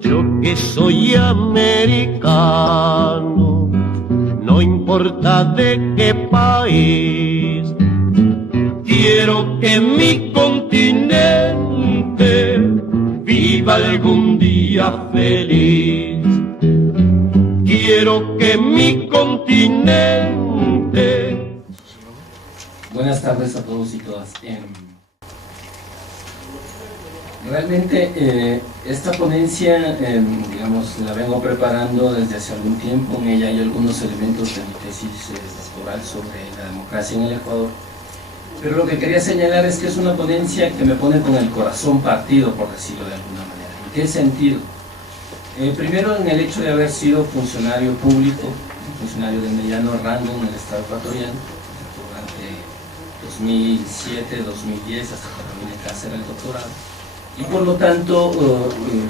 Yo que soy americano, no importa de qué país, quiero que mi continente viva algún día feliz. Quiero que mi continente... Buenas tardes a todos y todas. Realmente esta ponencia, digamos, la vengo preparando desde hace algún tiempo. En ella hay algunos elementos de mi tesis doctoral sobre la democracia en el Ecuador. Pero lo que quería señalar es que es una ponencia que me pone con el corazón partido, por decirlo de alguna manera. ¿En qué sentido? Primero, en el hecho de haber sido funcionario público, funcionario de mediano rango en el Estado ecuatoriano, durante 2007, 2010, hasta que terminé de hacer el doctorado. Y por lo tanto,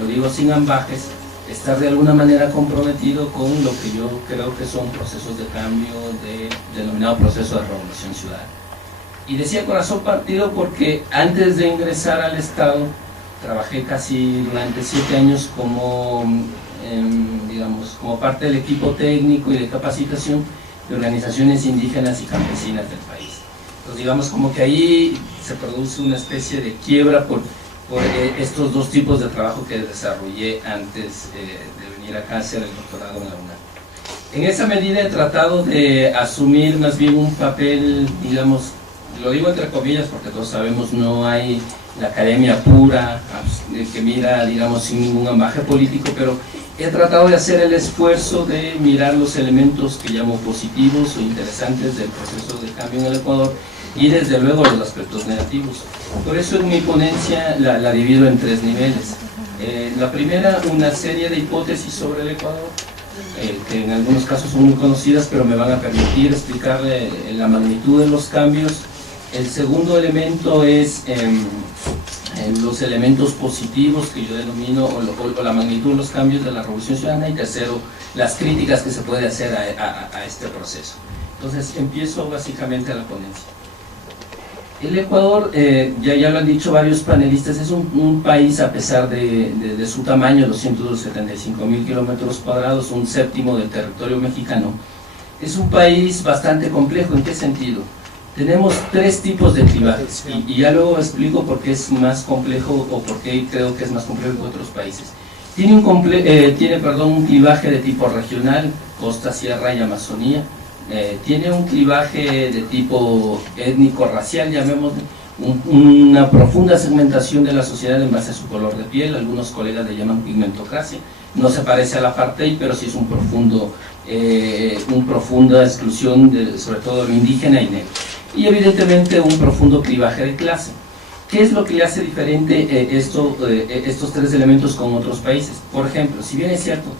lo digo sin ambajes, estar de alguna manera comprometido con lo que yo creo que son procesos de cambio, denominado proceso de revolución ciudadana. Y decía corazón partido porque antes de ingresar al Estado, trabajé casi durante 7 años como, digamos, como parte del equipo técnico y de capacitación de organizaciones indígenas y campesinas del país. Entonces, digamos, como que ahí se produce una especie de quiebra por estos dos tipos de trabajo que desarrollé antes de venir acá a hacer el doctorado en la UNAM. En esa medida he tratado de asumir más bien un papel, digamos, lo digo entre comillas porque todos sabemos no hay la academia pura que mira, digamos, sin ningún ambaje político, pero he tratado de hacer el esfuerzo de mirar los elementos que llamo positivos o interesantes del proceso de cambio en el Ecuador y desde luego los aspectos negativos. Por eso en mi ponencia la divido en 3 niveles. La primera, una serie de hipótesis sobre el Ecuador, que en algunos casos son muy conocidas, pero me van a permitir explicarle la magnitud de los cambios. El segundo elemento es los elementos positivos que yo denomino, o la magnitud de los cambios de la Revolución Ciudadana, y tercero, las críticas que se puede hacer a este proceso. Entonces empiezo básicamente la ponencia. El Ecuador, ya lo han dicho varios panelistas, es un país, a pesar de su tamaño, 275.000 kilómetros cuadrados, un séptimo del territorio mexicano. Es un país bastante complejo. ¿En qué sentido? Tenemos 3 tipos de clivajes, y ya luego explico por qué es más complejo, o por qué creo que es más complejo que otros países. Tiene un clivaje de tipo regional, costa, sierra y Amazonía. Tiene un clivaje de tipo étnico-racial, llamémosle, una profunda segmentación de la sociedad en base a su color de piel. Algunos colegas le llaman pigmentocracia. No se parece al apartheid, pero sí es una profunda exclusión sobre todo de lo indígena y negro. Y evidentemente un profundo clivaje de clase. ¿Qué es lo que le hace diferente estos 3 elementos con otros países? Por ejemplo, si bien es cierto,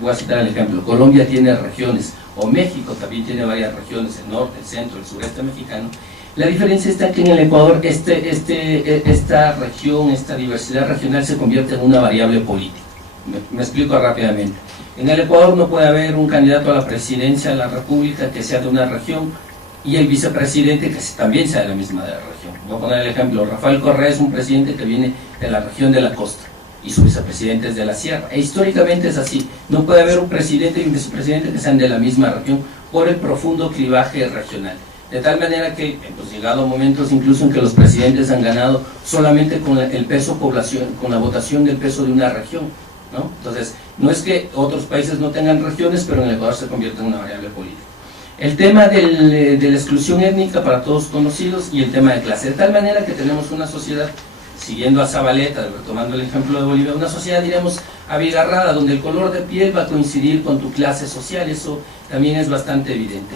voy a citar el ejemplo, Colombia tiene regiones, o México también tiene varias regiones, el norte, el centro, el sureste mexicano, la diferencia está que en el Ecuador esta región, esta diversidad regional se convierte en una variable política. Me explico rápidamente. En el Ecuador no puede haber un candidato a la presidencia de la República que sea de una región y el vicepresidente que también sea de la misma región. Voy a poner el ejemplo, Rafael Correa es un presidente que viene de la región de la costa y su vicepresidente es de la sierra. E históricamente es así, no puede haber un presidente y un vicepresidente que sean de la misma región por el profundo clivaje regional. De tal manera que hemos llegado a momentos incluso en que los presidentes han ganado solamente con el peso población, con la votación del peso de una región, ¿no? Entonces, no es que otros países no tengan regiones, pero en el Ecuador se convierte en una variable política. El tema de la exclusión étnica, para todos conocidos, y el tema de clase, de tal manera que tenemos una sociedad, siguiendo a Zabaleta, tomando el ejemplo de Bolivia, una sociedad, diremos, abigarrada, donde el color de piel va a coincidir con tu clase social. Eso también es bastante evidente.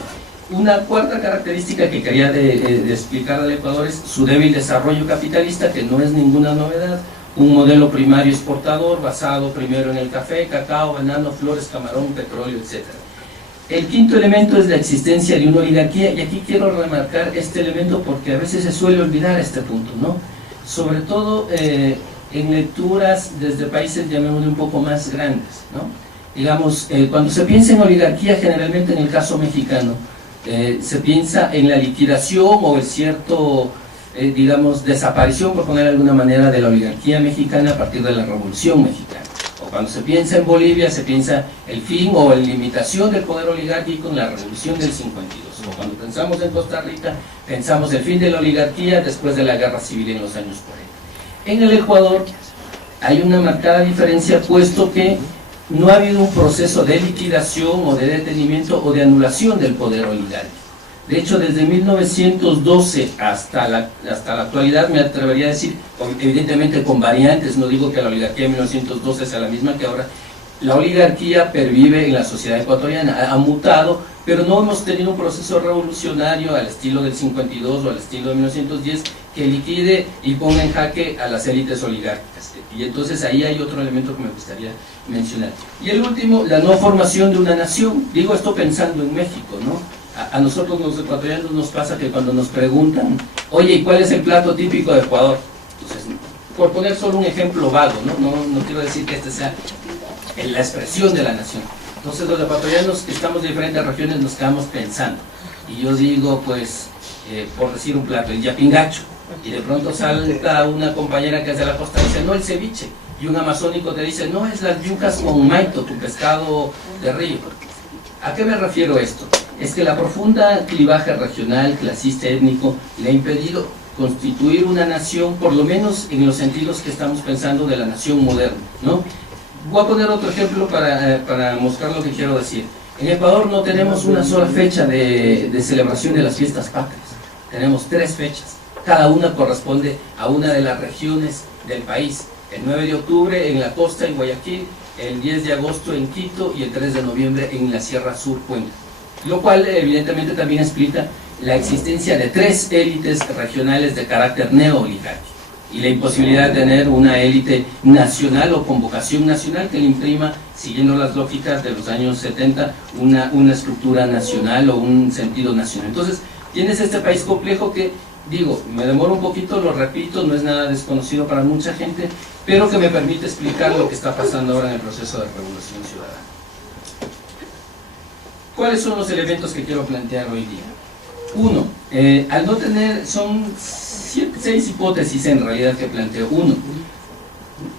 Una cuarta característica que quería explicar al Ecuador es su débil desarrollo capitalista, que no es ninguna novedad. Un modelo primario exportador basado primero en el café, cacao, banano, flores, camarón, petróleo, etc. El quinto elemento es la existencia de una oligarquía, y aquí quiero remarcar este elemento porque a veces se suele olvidar este punto, ¿no? Sobre todo en lecturas desde países, llamémosle, un poco más grandes, ¿no? Digamos, cuando se piensa en oligarquía, generalmente en el caso mexicano, se piensa en la liquidación o el cierto digamos, desaparición, por poner de alguna manera, de la oligarquía mexicana a partir de la Revolución Mexicana. O cuando se piensa en Bolivia, se piensa el fin o la limitación del poder oligárquico en la Revolución del 52. O cuando pensamos en Costa Rica, pensamos el fin de la oligarquía después de la Guerra Civil en los años 40. En el Ecuador hay una marcada diferencia, puesto que no ha habido un proceso de liquidación o de detenimiento o de anulación del poder oligárquico. De hecho, desde 1912 hasta la actualidad, me atrevería a decir, evidentemente con variantes, no digo que la oligarquía de 1912 sea la misma que ahora, la oligarquía pervive en la sociedad ecuatoriana, ha mutado, pero no hemos tenido un proceso revolucionario al estilo del 52 o al estilo de 1910 que liquide y ponga en jaque a las élites oligárquicas. Y entonces ahí hay otro elemento que me gustaría mencionar. Y el último, la no formación de una nación. Digo esto pensando en México, ¿no? A nosotros los ecuatorianos nos pasa que cuando nos preguntan, oye, ¿y cuál es el plato típico de Ecuador? Entonces, por poner solo un ejemplo vago, no quiero decir que este sea la expresión de la nación. Entonces los ecuatorianos que estamos de diferentes regiones nos quedamos pensando. Y yo digo, pues, por decir un plato, el yapingacho. Y de pronto salta una compañera que es de la costa y dice, no, el ceviche. Y un amazónico te dice, no, es las yucas con maito, tu pescado de río. ¿A qué me refiero esto? Es que la profunda clivaje regional, clasista, étnico, le ha impedido constituir una nación, por lo menos en los sentidos que estamos pensando de la nación moderna, ¿no? Voy a poner otro ejemplo para mostrar lo que quiero decir. En Ecuador no tenemos una sola fecha de celebración de las fiestas patrias. Tenemos 3 fechas. Cada una corresponde a una de las regiones del país. El 9 de octubre en la costa, en Guayaquil, el 10 de agosto en Quito y el 3 de noviembre en la Sierra Sur, Cuenca. Lo cual evidentemente también explica la existencia de 3 élites regionales de carácter neoligárquico y la imposibilidad de tener una élite nacional o convocación nacional que le imprima, siguiendo las lógicas de los años 70, una estructura nacional o un sentido nacional. Entonces, tienes este país complejo que, digo, me demoro un poquito, lo repito, no es nada desconocido para mucha gente, pero que me permite explicar lo que está pasando ahora en el proceso de revolución ciudadana. ¿Cuáles son los elementos que quiero plantear hoy día? Uno, al no tener, son 6 hipótesis en realidad que planteo. Uno,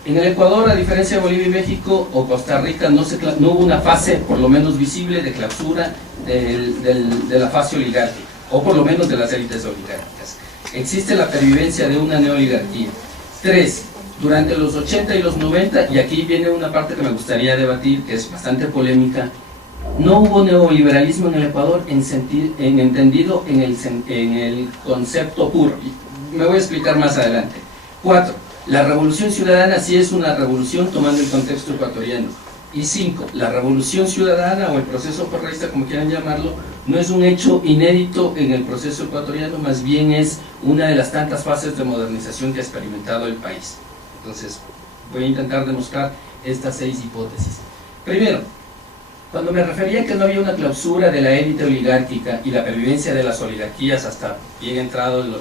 en el Ecuador, a diferencia de Bolivia y México o Costa Rica, no hubo una fase, por lo menos visible, de clausura de la fase oligárquica, o por lo menos de las élites oligárquicas. Existe la pervivencia de una neoligarquía. 3, durante los 80 y los 90, y aquí viene una parte que me gustaría debatir, que es bastante polémica, no hubo neoliberalismo en el Ecuador entendido en el concepto puro. Me voy a explicar más adelante. 4, la revolución ciudadana sí es una revolución tomando el contexto ecuatoriano. Y 5, la revolución ciudadana o el proceso correísta, como quieran llamarlo, no es un hecho inédito en el proceso ecuatoriano, más bien es una de las tantas fases de modernización que ha experimentado el país. Entonces, voy a intentar demostrar estas 6 hipótesis. Primero, cuando me refería a que no había una clausura de la élite oligárquica y la pervivencia de las oligarquías hasta bien entrado el 94-95,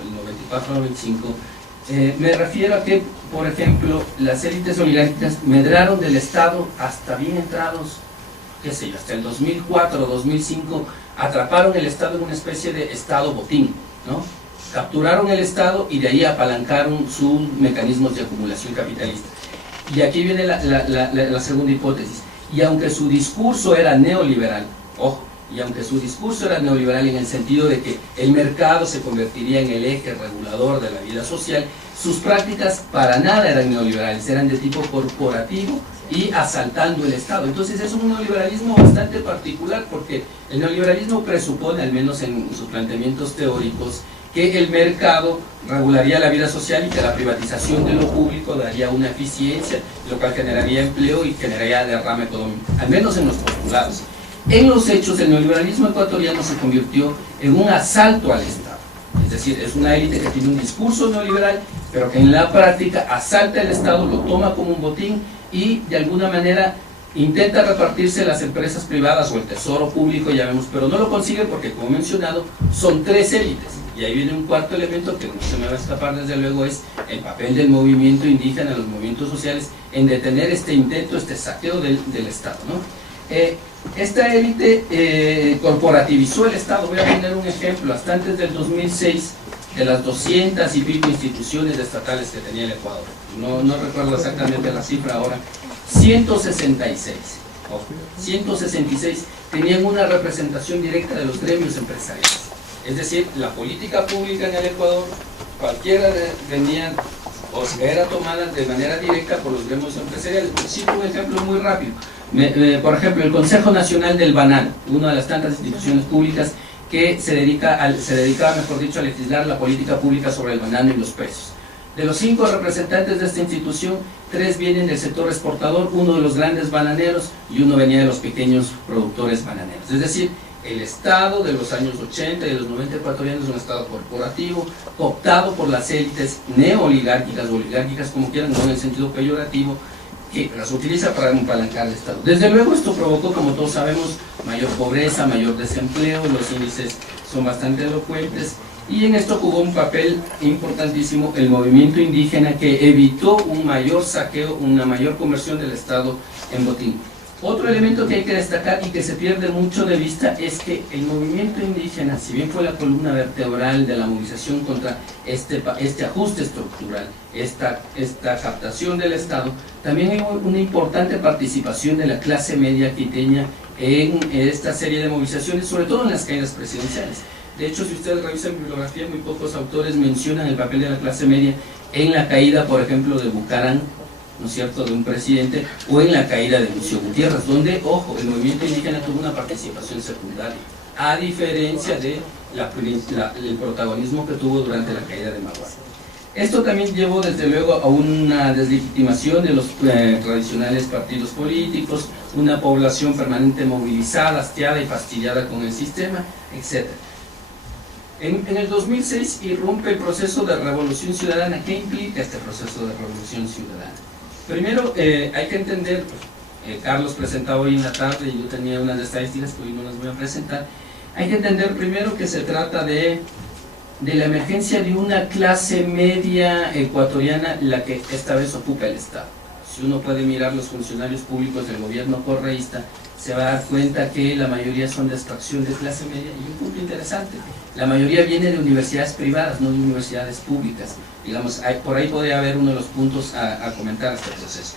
me refiero a que, por ejemplo, las élites oligárquicas medraron del Estado hasta bien entrados, qué sé yo, hasta el 2004 o 2005, atraparon el Estado en una especie de Estado botín, ¿no? Capturaron el Estado y de ahí apalancaron sus mecanismos de acumulación capitalista. Y aquí viene la segunda hipótesis. Y aunque su discurso era neoliberal, ojo, y aunque su discurso era neoliberal en el sentido de que el mercado se convertiría en el eje regulador de la vida social, sus prácticas para nada eran neoliberales, eran de tipo corporativo y asaltando el Estado. Entonces es un neoliberalismo bastante particular, porque el neoliberalismo presupone, al menos en sus planteamientos teóricos, que el mercado regularía la vida social y que la privatización de lo público daría una eficiencia, lo cual generaría empleo y generaría derrame económico, al menos en los postulados. En los hechos, el neoliberalismo ecuatoriano se convirtió en un asalto al Estado. Es decir, es una élite que tiene un discurso neoliberal, pero que en la práctica asalta el Estado, lo toma como un botín y de alguna manera intenta repartirse las empresas privadas o el tesoro público, ya vemos, pero no lo consigue porque, como he mencionado, son 3 élites. Y ahí viene un cuarto elemento que no se me va a escapar, desde luego, es el papel del movimiento indígena, los movimientos sociales, en detener este intento, este saqueo del Estado, ¿no? Esta élite corporativizó el Estado. Voy a poner un ejemplo. Hasta antes del 2006, de las 200 y pico instituciones estatales que tenía el Ecuador. No recuerdo exactamente la cifra ahora. 166. 166 tenían una representación directa de los gremios empresariales. Es decir, la política pública en el Ecuador, cualquiera venía o era tomada de manera directa por los gremios empresariales. Cito un ejemplo muy rápido. Por ejemplo, el Consejo Nacional del Banano, una de las tantas instituciones públicas que se dedicaba, mejor dicho, a legislar la política pública sobre el banano y los precios. De los 5 representantes de esta institución, 3 vienen del sector exportador, 1 de los grandes bananeros y 1 venía de los pequeños productores bananeros. Es decir, el Estado de los años 80 y de los 90 ecuatorianos es un Estado corporativo, cooptado por las élites neoligárquicas o oligárquicas, como quieran, no en el sentido peyorativo, que las utiliza para apalancar el Estado. Desde luego esto provocó, como todos sabemos, mayor pobreza, mayor desempleo, los índices son bastante elocuentes, y en esto jugó un papel importantísimo el movimiento indígena, que evitó un mayor saqueo, una mayor conversión del Estado en botín. Otro elemento que hay que destacar y que se pierde mucho de vista es que el movimiento indígena, si bien fue la columna vertebral de la movilización contra este ajuste estructural, esta captación del Estado, también hay una importante participación de la clase media quiteña en esta serie de movilizaciones, sobre todo en las caídas presidenciales. De hecho, si ustedes revisan bibliografía, muy pocos autores mencionan el papel de la clase media en la caída, por ejemplo, de Bucarán, ¿no es cierto?, de un presidente, o en la caída de Lucio Gutiérrez, donde, ojo, el movimiento indígena tuvo una participación secundaria, a diferencia de el protagonismo que tuvo durante la caída de Maguara. Esto también llevó, desde luego, a una deslegitimación de los tradicionales partidos políticos, una población permanente movilizada, hastiada y fastidiada con el sistema, etc. En el 2006 irrumpe el proceso de revolución ciudadana. ¿Qué implica este proceso de revolución ciudadana? Primero, hay que entender, Carlos presentaba hoy en la tarde y yo tenía unas estadísticas que hoy no las voy a presentar. Hay que entender primero que se trata de la emergencia de una clase media ecuatoriana, la que esta vez ocupa el Estado. Si uno puede mirar los funcionarios públicos del gobierno correísta, se va a dar cuenta que la mayoría son de extracción de clase media, y un punto interesante, la mayoría viene de universidades privadas, no de universidades públicas. Digamos, por ahí podría haber uno de los puntos a comentar este proceso.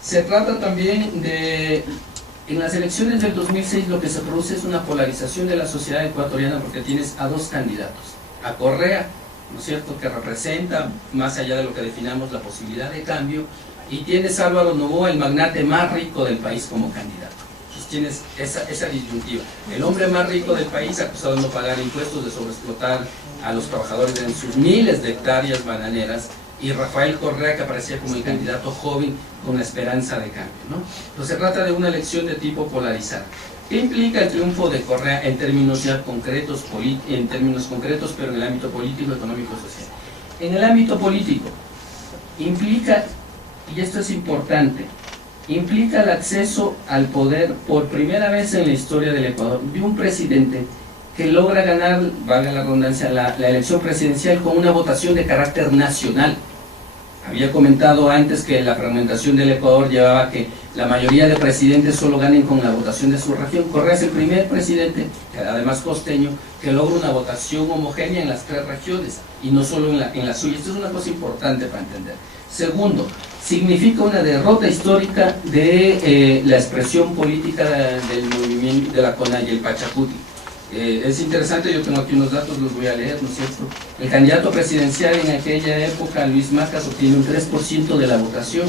Se trata también de, en las elecciones del 2006 lo que se produce es una polarización de la sociedad ecuatoriana, porque tienes a 2 candidatos, a Correa, ¿no es cierto?, que representa, más allá de lo que definamos, la posibilidad de cambio, y tienes a Álvaro Noboa, el magnate más rico del país, como candidato. Entonces tienes esa disyuntiva. El hombre más rico del país, acusado de no pagar impuestos, de sobreexplotar a los trabajadores en sus miles de hectáreas bananeras, y Rafael Correa, que aparecía como el candidato joven con la esperanza de cambio, ¿no? Entonces se trata de una elección de tipo polarizado. ¿Qué implica el triunfo de Correa en términos ya concretos, pero en el ámbito político, económico y social? En el ámbito político implica, y esto es importante, implica el acceso al poder por primera vez en la historia del Ecuador de un presidente que logra ganar, valga la redundancia, la elección presidencial con una votación de carácter nacional. Había comentado antes que la fragmentación del Ecuador llevaba a que la mayoría de presidentes solo ganen con la votación de su región. Correa es el primer presidente, además costeño, que logra una votación homogénea en las 3 regiones y no solo en la suya. Esto es una cosa importante para entender. Segundo, significa una derrota histórica de la expresión política del movimiento de la CONA y el Pachacuti. Es interesante, yo tengo aquí unos datos, los voy a leer, ¿no es cierto? El candidato presidencial en aquella época, Luis Macas, obtiene un 3% de la votación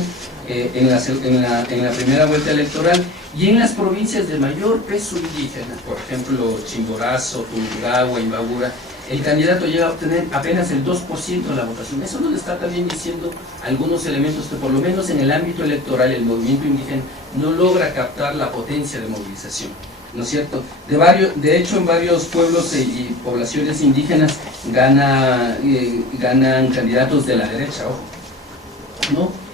en la primera vuelta electoral, y en las provincias de mayor peso indígena, por ejemplo, Chimborazo, Tungurahua, Imbabura, el candidato llega a obtener apenas el 2% de la votación. Eso nos está también diciendo algunos elementos que por lo menos en el ámbito electoral el movimiento indígena no logra captar la potencia de movilización, ¿no es cierto? De hecho, en varios pueblos y poblaciones indígenas ganan candidatos de la derecha, ojo, ¿no?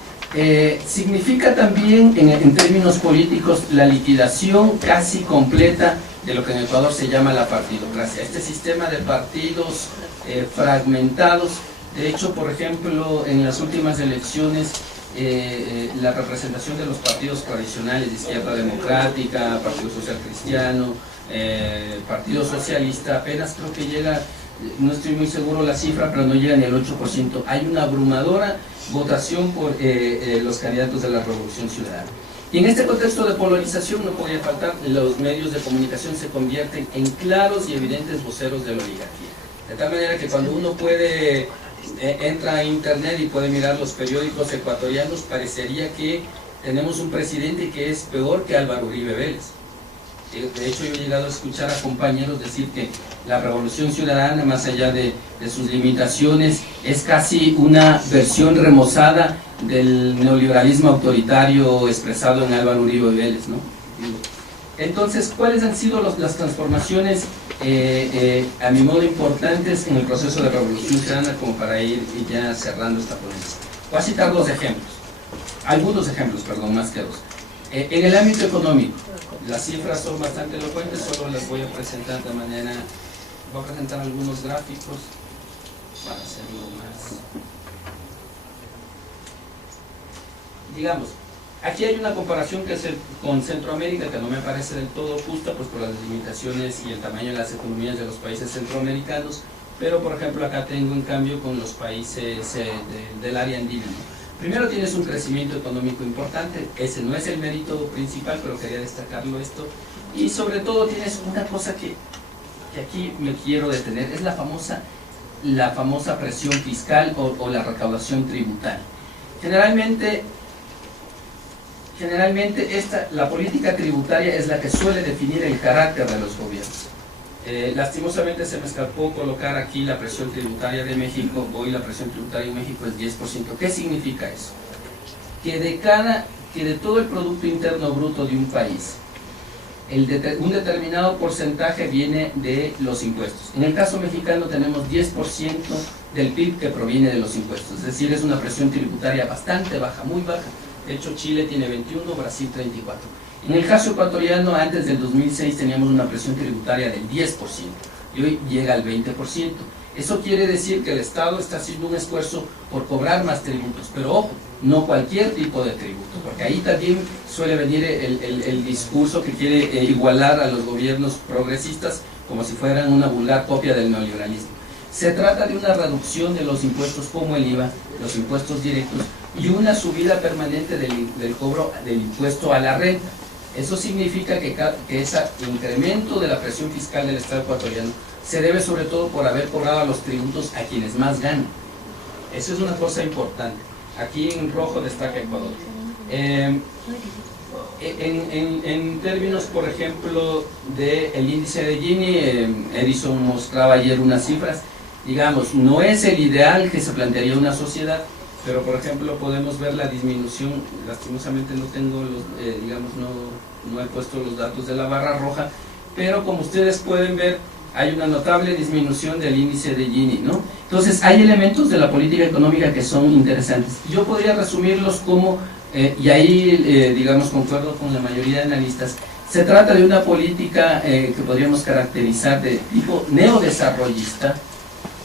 Significa también, en términos políticos, la liquidación casi completa de lo que en Ecuador se llama la partidocracia, este sistema de partidos fragmentados. De hecho, por ejemplo, en las últimas elecciones, la representación de los partidos tradicionales de izquierda democrática, Partido Social Cristiano, Partido Socialista, apenas creo que llega no estoy muy seguro la cifra, pero no llega ni al 8%. Hay una abrumadora votación por los candidatos de la Revolución Ciudadana. Y en este contexto de polarización no podría faltar, los medios de comunicación se convierten en claros y evidentes voceros de la oligarquía. De tal manera que cuando uno entra a internet y puede mirar los periódicos ecuatorianos, parecería que tenemos un presidente que es peor que Álvaro Uribe Vélez. De hecho, yo he llegado a escuchar a compañeros decir que la Revolución Ciudadana, más allá de sus limitaciones, es casi una versión remozada del neoliberalismo autoritario expresado en Álvaro Uribe Vélez, ¿no? Entonces, ¿cuáles han sido las transformaciones, a mi modo, importantes en el proceso de Revolución Ciudadana, como para ir ya cerrando esta ponencia? Voy a citar algunos ejemplos, más que dos. En el ámbito económico, las cifras son bastante elocuentes, solo las voy a presentar de manera... Voy a presentar algunos gráficos para hacerlo más... Digamos, aquí hay una comparación que es con Centroamérica, que no me parece del todo justa, pues por las limitaciones y el tamaño de las economías de los países centroamericanos, pero por ejemplo acá tengo en cambio con los países del área andina, ¿no? Primero tienes un crecimiento económico importante, ese no es el mérito principal, pero quería destacarlo esto, y sobre todo tienes una cosa que aquí me quiero detener, es la famosa presión fiscal o la recaudación tributaria. Generalmente la política tributaria es la que suele definir el carácter de los gobiernos. Lastimosamente se me escapó colocar aquí la presión tributaria de México. Hoy la presión tributaria en México es 10%. ¿Qué significa eso? Que de todo el Producto Interno Bruto de un país, un determinado porcentaje viene de los impuestos. En el caso mexicano tenemos 10% del PIB que proviene de los impuestos, es decir, es una presión tributaria bastante baja, muy baja. De hecho, Chile tiene 21, Brasil 34. En el caso ecuatoriano, antes del 2006 teníamos una presión tributaria del 10% y hoy llega al 20%. Eso quiere decir que el Estado está haciendo un esfuerzo por cobrar más tributos, pero ojo, no cualquier tipo de tributo, porque ahí también suele venir el discurso que quiere igualar a los gobiernos progresistas como si fueran una vulgar copia del neoliberalismo. Se trata de una reducción de los impuestos como el IVA, los impuestos directos, y una subida permanente del cobro del impuesto a la renta. Eso significa que ese incremento de la presión fiscal del Estado ecuatoriano se debe sobre todo por haber cobrado los tributos a quienes más ganan. Eso es una cosa importante. Aquí en rojo destaca Ecuador. En términos, por ejemplo, del índice de Gini, Edison mostraba ayer unas cifras. Digamos, no es el ideal que se plantearía una sociedad, pero por ejemplo podemos ver la disminución. Lastimosamente no tengo no he puesto los datos de la barra roja, pero como ustedes pueden ver hay una notable disminución del índice de Gini, ¿no? Entonces hay elementos de la política económica que son interesantes. Yo podría resumirlos como, y ahí concuerdo con la mayoría de analistas, se trata de una política que podríamos caracterizar de tipo neodesarrollista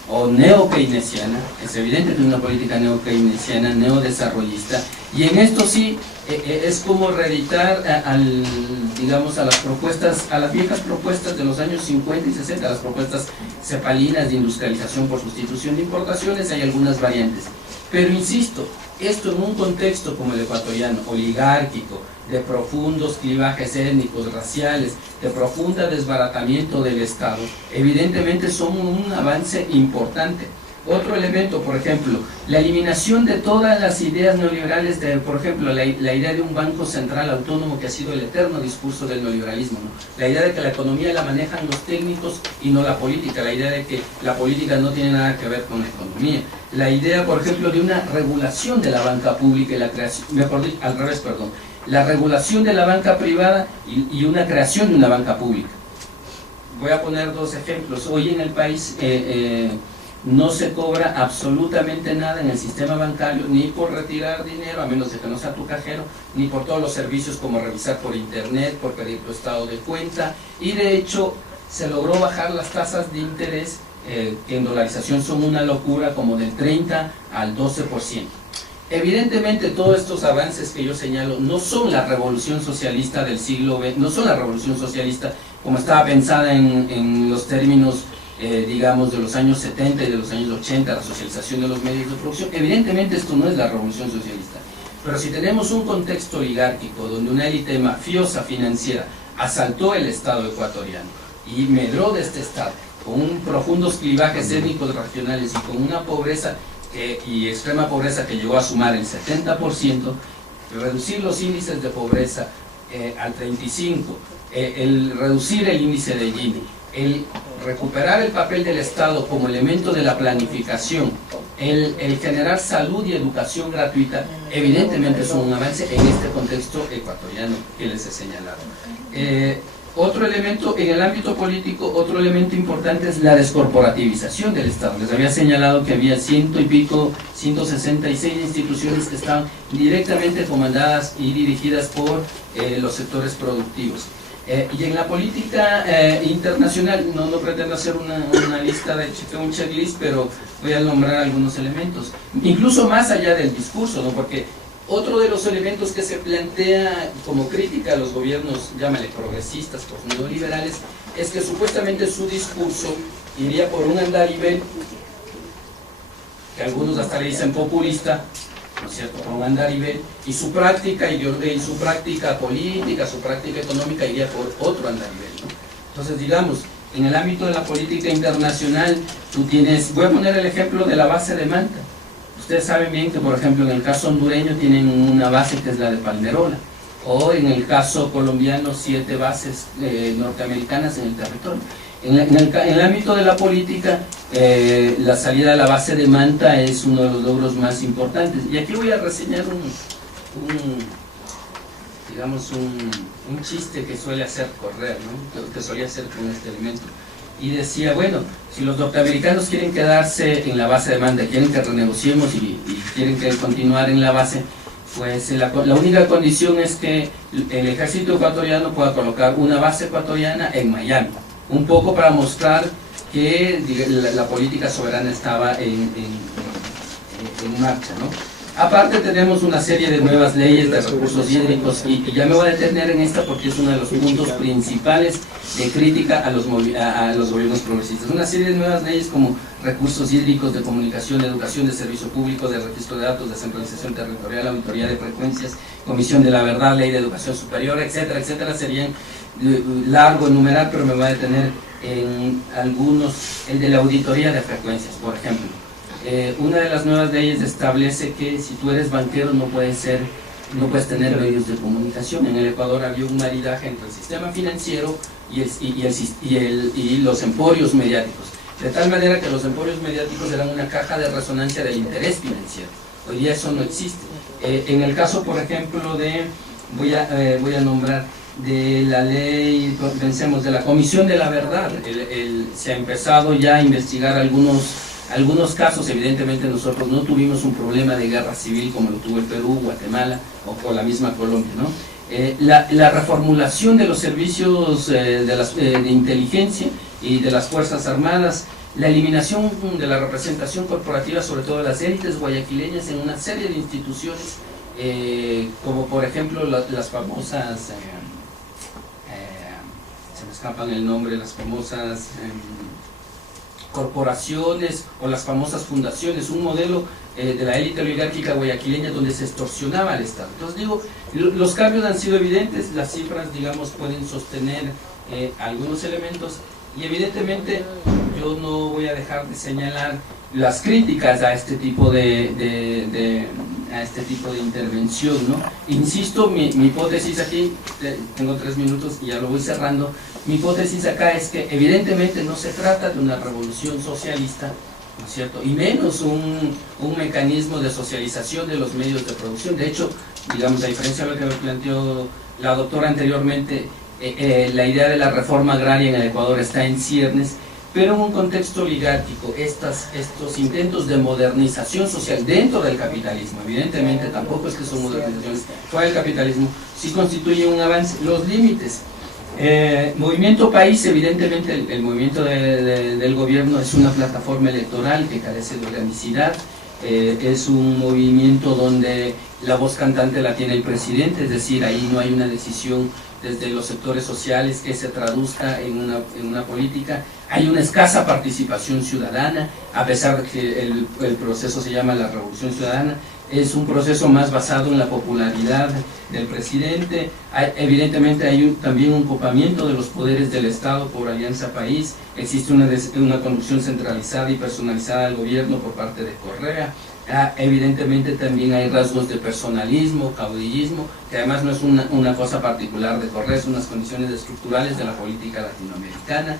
o neo-keynesiana. Es evidente que es una política neo-keynesiana, neodesarrollista, y en esto sí es como reeditar a las propuestas, a las viejas propuestas de los años 50 y 60, las propuestas cepalinas de industrialización por sustitución de importaciones. Hay algunas variantes, pero insisto, esto en un contexto como el ecuatoriano, oligárquico, de profundos clivajes étnicos, raciales, de profunda desbaratamiento del Estado, evidentemente son un avance importante. Otro elemento, por ejemplo, la eliminación de todas las ideas neoliberales, por ejemplo, la idea de un banco central autónomo, que ha sido el eterno discurso del neoliberalismo, ¿no? La idea de que la economía la manejan los técnicos y no la política, la idea de que la política no tiene nada que ver con la economía, la idea, por ejemplo, de una regulación de la banca pública y la creación, la regulación de la banca privada y una creación de una banca pública. Voy a poner dos ejemplos. Hoy en el país no se cobra absolutamente nada en el sistema bancario, ni por retirar dinero, a menos de que no sea tu cajero, ni por todos los servicios como revisar por internet, por pedir tu estado de cuenta, y de hecho se logró bajar las tasas de interés, que en dolarización son una locura, como del 30 al 12%. Evidentemente todos estos avances que yo señalo no son la revolución socialista del siglo XX, no son la revolución socialista como estaba pensada en los términos digamos, de los años 70 y de los años 80, la socialización de los medios de producción. Evidentemente esto no es la revolución socialista, pero si tenemos un contexto oligárquico donde una élite mafiosa financiera asaltó el Estado ecuatoriano y medró de este Estado, con profundos clivajes étnicos regionales y con una pobreza y extrema pobreza que llegó a sumar el 70%, reducir los índices de pobreza al 35%, el reducir el índice de Gini, el recuperar el papel del Estado como elemento de la planificación, el generar salud y educación gratuita, evidentemente es un avance en este contexto ecuatoriano que les he señalado. Otro elemento en el ámbito político, otro elemento importante es la descorporativización del Estado. Les había señalado que había 166 instituciones que estaban directamente comandadas y dirigidas por los sectores productivos. Y en la política internacional, no pretendo hacer una lista de un checklist, pero voy a nombrar algunos elementos, incluso más allá del discurso, ¿no? Porque otro de los elementos que se plantea como crítica a los gobiernos, llámale progresistas, neoliberales, es que supuestamente su discurso iría por un andarivel, que algunos hasta le dicen populista, ¿no es cierto?, por un andarivel, y su práctica política, su práctica económica iría por otro andarivel, ¿no? Entonces, digamos, en el ámbito de la política internacional, tú tienes, voy a poner el ejemplo de la base de Manta. Ustedes saben bien que, por ejemplo, en el caso hondureño tienen una base que es la de Palmerola, o en el caso colombiano 7 bases norteamericanas en el territorio. En el ámbito de la política, la salida de la base de Manta es uno de los logros más importantes. Y aquí voy a reseñar un chiste que suele hacer Correa, ¿no? que solía hacer con este elemento. Y decía, bueno, si los norteamericanos quieren quedarse en la base de Manta, quieren que renegociemos y quieren que continuar en la base, pues la única condición es que el ejército ecuatoriano pueda colocar una base ecuatoriana en Miami, un poco para mostrar que la política soberana estaba en marcha, ¿no? Aparte tenemos una serie de nuevas leyes de recursos hídricos y ya me voy a detener en esta porque es uno de los puntos principales de crítica a los gobiernos progresistas. Una serie de nuevas leyes como recursos hídricos, de comunicación, de educación, de servicio público, de registro de datos, descentralización territorial, auditoría de frecuencias, comisión de la verdad, ley de educación superior, etcétera, etcétera. Serían largo enumerar, pero me voy a detener en algunos. El de la auditoría de frecuencias, por ejemplo. Una de las nuevas leyes establece que si tú eres banquero no puedes tener medios de comunicación. En el Ecuador había un maridaje entre el sistema financiero y los emporios mediáticos, de tal manera que los emporios mediáticos eran una caja de resonancia del interés financiero. Hoy día eso no existe. En el caso, por ejemplo, voy a nombrar de la ley, pensemos, de la Comisión de la Verdad, se ha empezado ya a investigar algunos casos. Evidentemente nosotros no tuvimos un problema de guerra civil como lo tuvo el Perú, Guatemala o la misma Colombia, ¿no? La reformulación de los servicios de inteligencia y de las Fuerzas Armadas, la eliminación de la representación corporativa, sobre todo de las élites guayaquileñas en una serie de instituciones, como por ejemplo las famosas, se me escapan el nombre, las famosas corporaciones o las famosas fundaciones, un modelo de la élite oligárquica guayaquileña donde se extorsionaba al Estado. Entonces digo, los cambios han sido evidentes, las cifras, digamos, pueden sostener algunos elementos, y evidentemente yo no voy a dejar de señalar las críticas a este tipo de intervención, ¿no? Insisto, mi hipótesis aquí, tengo 3 minutos y ya lo voy cerrando. Mi hipótesis acá es que evidentemente no se trata de una revolución socialista, ¿no es cierto?, y menos un mecanismo de socialización de los medios de producción. De hecho, digamos, a diferencia de lo que me planteó la doctora anteriormente, la idea de la reforma agraria en el Ecuador está en ciernes, pero en un contexto oligárquico, estos intentos de modernización social dentro del capitalismo, evidentemente tampoco es que son modernizaciones fuera del capitalismo, sí constituyen un avance. Los límites. Movimiento País, evidentemente el movimiento del gobierno es una plataforma electoral que carece de organicidad, es un movimiento donde la voz cantante la tiene el presidente, es decir, ahí no hay una decisión desde los sectores sociales que se traduzca en una política. Hay una escasa participación ciudadana, a pesar de que el proceso se llama la Revolución Ciudadana. Es un proceso más basado en la popularidad del presidente. Evidentemente hay también un copamiento de los poderes del Estado por Alianza País. Existe una conducción centralizada y personalizada del gobierno por parte de Correa. Evidentemente también hay rasgos de personalismo, caudillismo, que además no es una cosa particular de Correa, son unas condiciones estructurales de la política latinoamericana.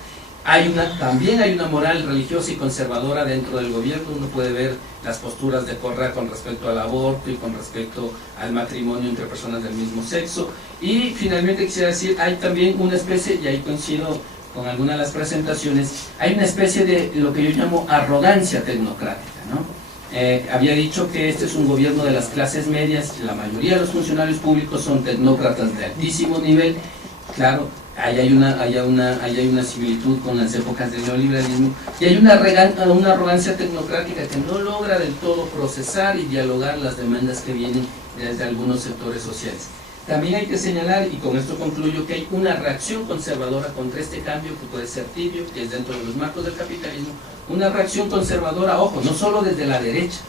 También hay una moral religiosa y conservadora dentro del gobierno. Uno puede ver las posturas de Correa con respecto al aborto y con respecto al matrimonio entre personas del mismo sexo. Y finalmente quisiera decir, hay también una especie, y ahí coincido con algunas de las presentaciones, hay una especie de lo que yo llamo arrogancia tecnocrática, ¿no? Había dicho que este es un gobierno de las clases medias, la mayoría de los funcionarios públicos son tecnócratas de altísimo nivel. Claro, ahí hay una similitud con las épocas del neoliberalismo, y hay una arrogancia tecnocrática que no logra del todo procesar y dialogar las demandas que vienen desde algunos sectores sociales. También hay que señalar, y con esto concluyo, que hay una reacción conservadora contra este cambio que puede ser tibio, que es dentro de los marcos del capitalismo, una reacción conservadora, ojo, no solo desde la derecha,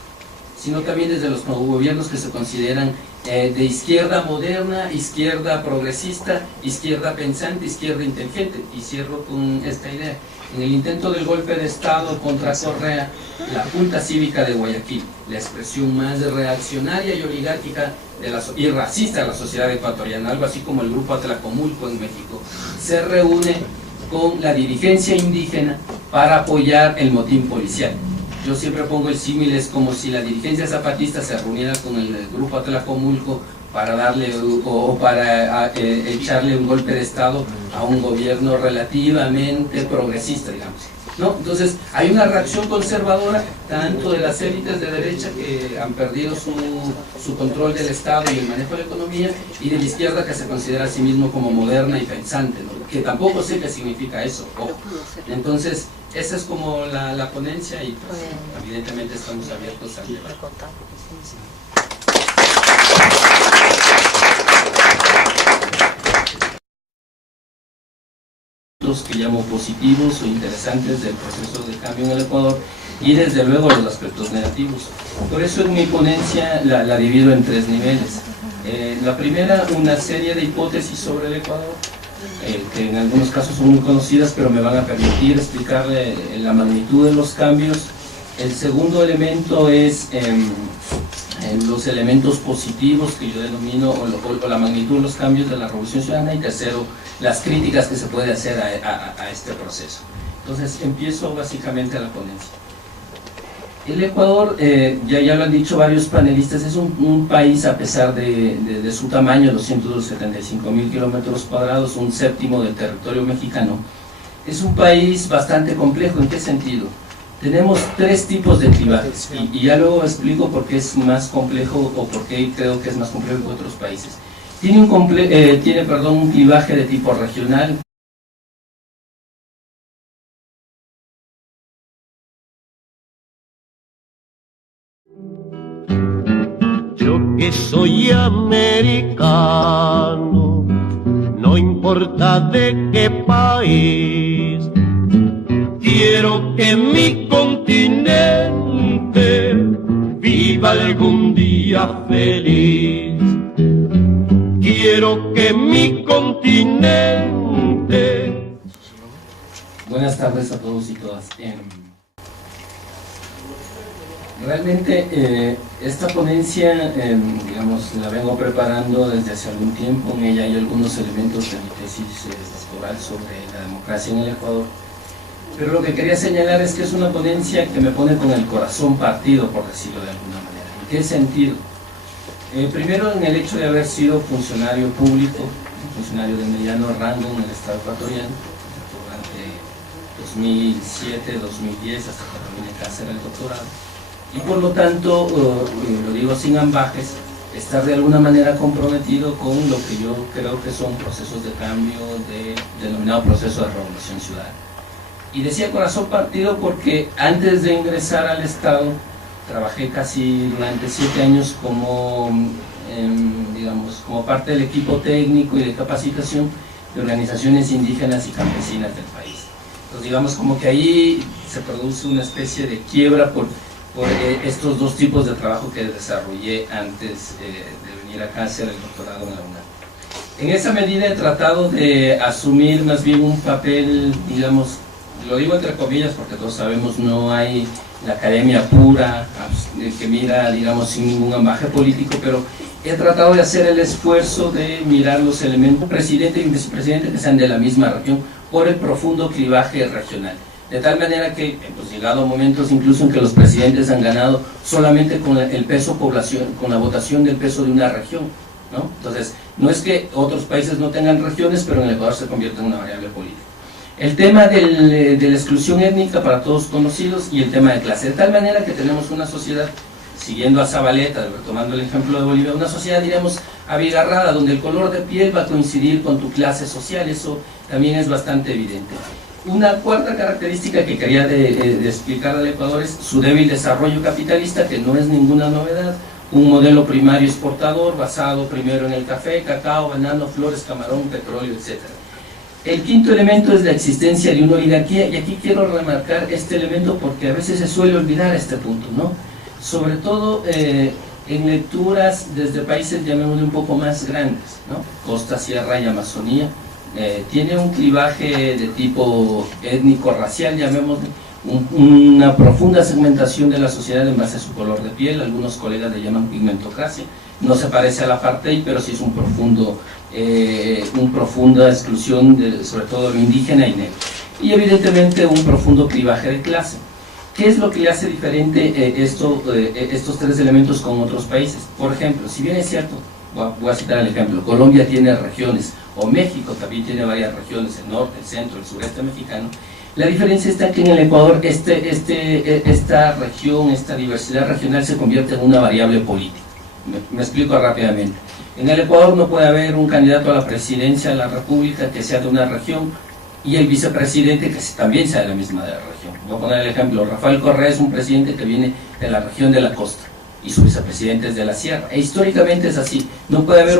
sino también desde los gobiernos que se consideran de izquierda moderna, izquierda progresista, izquierda pensante, izquierda inteligente. Y cierro con esta idea. En el intento del golpe de Estado contra Correa, la Junta Cívica de Guayaquil, la expresión más reaccionaria y oligárquica y racista de la sociedad ecuatoriana, algo así como el Grupo Atlacomulco en México, se reúne con la dirigencia indígena para apoyar el motín policial. Yo siempre pongo el símil, es como si la dirigencia zapatista se reuniera con el Grupo Atlacomulco para darle echarle un golpe de Estado a un gobierno relativamente progresista, digamos, ¿no? Entonces hay una reacción conservadora tanto de las élites de derecha que han perdido su control del Estado y el manejo de la economía, y de la izquierda que se considera a sí mismo como moderna y pensante, ¿no? Que tampoco sé qué significa eso, ojo. Entonces esa es como la ponencia, y pues, evidentemente estamos abiertos al debate. Que llamo positivos o interesantes del proceso de cambio en el Ecuador, y desde luego los aspectos negativos. Por eso en mi ponencia la divido en tres niveles. La primera, una serie de hipótesis sobre el Ecuador, que en algunos casos son muy conocidas, pero me van a permitir explicarle la magnitud de los cambios. El segundo elemento es los elementos positivos que yo denomino, o la magnitud de los cambios de la Revolución Ciudadana, y tercero, las críticas que se puede hacer a este proceso. Entonces empiezo básicamente a la ponencia. El Ecuador, ya lo han dicho varios panelistas, es un país, a pesar de su tamaño, 275.000 kilómetros cuadrados, un séptimo del territorio mexicano. Es un país bastante complejo. ¿En qué sentido? Tenemos tres tipos de clivajes, y ya luego explico por qué es más complejo, o por qué creo que es más complejo que otros países. Tiene un clivaje de tipo regional. Yo que soy americano, no importa de qué país, quiero que mi continente viva algún día feliz. Quiero que mi continente... Buenas tardes a todos y todas. Realmente esta ponencia, digamos, la vengo preparando desde hace algún tiempo. En ella hay algunos elementos de mi tesis doctoral sobre la democracia en el Ecuador. Pero lo que quería señalar es que es una ponencia que me pone con el corazón partido, por decirlo de alguna manera. ¿En qué sentido? Primero, en el hecho de haber sido funcionario público, funcionario de mediano rango en el Estado ecuatoriano, durante 2007, 2010, hasta que terminé de hacer el doctorado. Y por lo tanto, lo digo sin ambajes, estar de alguna manera comprometido con lo que yo creo que son procesos de cambio, denominado proceso de revolución ciudadana. Y decía corazón partido porque antes de ingresar al Estado, trabajé casi durante 7 años como parte del equipo técnico y de capacitación de organizaciones indígenas y campesinas del país. Entonces digamos como que ahí se produce una especie de quiebra por estos dos tipos de trabajo que desarrollé antes de venir acá a hacer el doctorado en la UNAM. En esa medida he tratado de asumir más bien un papel, digamos, lo digo entre comillas porque todos sabemos no hay la academia pura que mira, digamos, sin ningún ambaje político, pero he tratado de hacer el esfuerzo de mirar los elementos presidente y vicepresidente que sean de la misma región por el profundo clivaje regional. De tal manera que hemos llegado a momentos incluso en que los presidentes han ganado solamente con el peso población, con la votación del peso de una región, ¿no? Entonces, no es que otros países no tengan regiones, pero en el Ecuador se convierte en una variable política. El tema de la exclusión étnica para todos conocidos y el tema de clase, de tal manera que tenemos una sociedad, siguiendo a Zabaleta, tomando el ejemplo de Bolivia, una sociedad, diremos, abigarrada, donde el color de piel va a coincidir con tu clase social, eso también es bastante evidente. Una cuarta característica que quería de explicar al Ecuador es su débil desarrollo capitalista, que no es ninguna novedad, un modelo primario exportador basado primero en el café, cacao, banano, flores, camarón, petróleo, etc. El quinto elemento es la existencia de una oligarquía, y aquí quiero remarcar este elemento porque a veces se suele olvidar este punto, ¿no? Sobre todo en lecturas desde países, llamémosle, un poco más grandes, ¿no? Costa, Sierra y Amazonía, tiene un clivaje de tipo étnico-racial, llamémosle, una profunda segmentación de la sociedad en base a su color de piel. Algunos colegas le llaman pigmentocracia. No se parece al apartheid, pero sí es una profunda exclusión sobre todo de lo indígena y negro. Y evidentemente un profundo clivaje de clase. ¿Qué es lo que le hace diferente estos tres elementos con otros países? Por ejemplo, si bien es cierto, voy a citar el ejemplo, Colombia tiene regiones, o México también tiene varias regiones, el norte, el centro, el sureste mexicano, la diferencia está que en el Ecuador esta región, esta diversidad regional se convierte en una variable política. Me explico rápidamente. En el Ecuador no puede haber un candidato a la presidencia de la República que sea de una región y el vicepresidente que también sea de la misma región. Voy a poner el ejemplo, Rafael Correa es un presidente que viene de la región de la costa y su vicepresidente es de la sierra. E históricamente es así, no puede haber